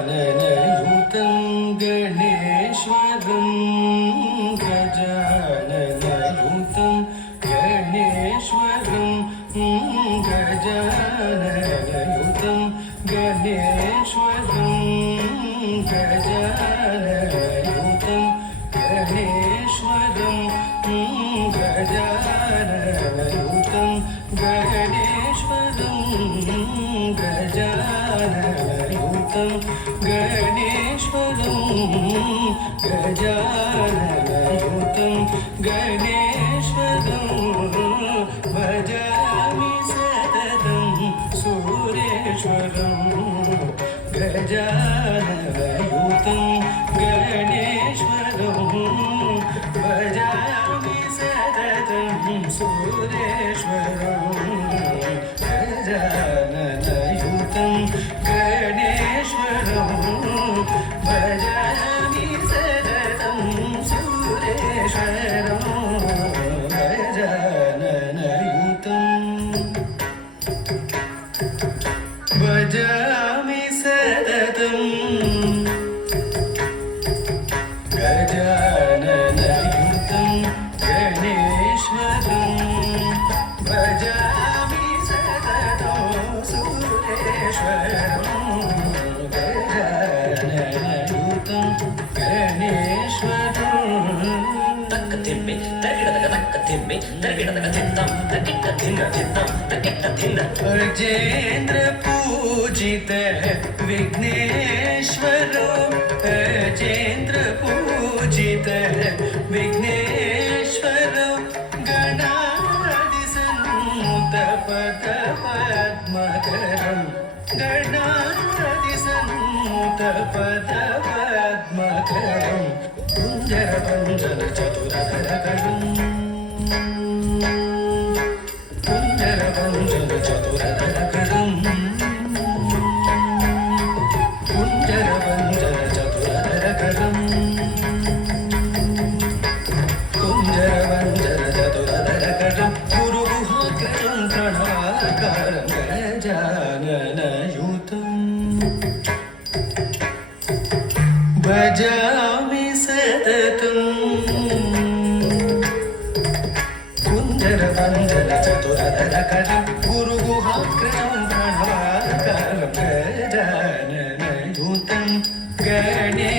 गजाननयुतं गणेश्वरं गजाननयुतं गणेश्वरं गजाननयुतं गणेश्वरं गजाननयुतं गणेश्वरं गजाननयुतं गणेश्वरं गजाननयुतं गणेश्वरं गजाननयुतं गणेश्वरं भजामि सततं सुरेश्वरं गजाननयुतं गणेश्वरं भजामि सततं सुरेश्वरं गजाननयुतं गणेश्वरं भजामि सततं सुरेश्वरं गजाननयुतं भजामि सततं गजाननयुतं गणेश्वरं भजामि सततं सुरेश्वरं गजाननयुतं गणेश्वरं తిమ్మి తరిగిడదగ తక్క తిమ్మి తరిగిడదగ చిత్తం తకిట్ట ధిన్న చిత్తం తకిట్ట ధిన్న अजेन्द्र पूजित विघ्नेश्वर अजेन्द्र पूजित विघ्नेश्वर गणादिसन्नुत पद पद्मकरं गणादिसन्नुत पद पद्मकरं कुञ्जरपञ्जर चतुरधरकरम् कुञ्जरपञ्जर चतुरधरकरम् कुञ्जरपञ्जर चतुरधरकरम् कुञ्जरपञ्जर चतुरधरकरं गुरुगुहाग्रजं प्रणवाकारं गजाननयुतं भजामि सततं कुञ्जरपञ्जर चतुरधरकरं गुरुगुहाग्रजं प्रणवाकारं गजाननयुतं गणे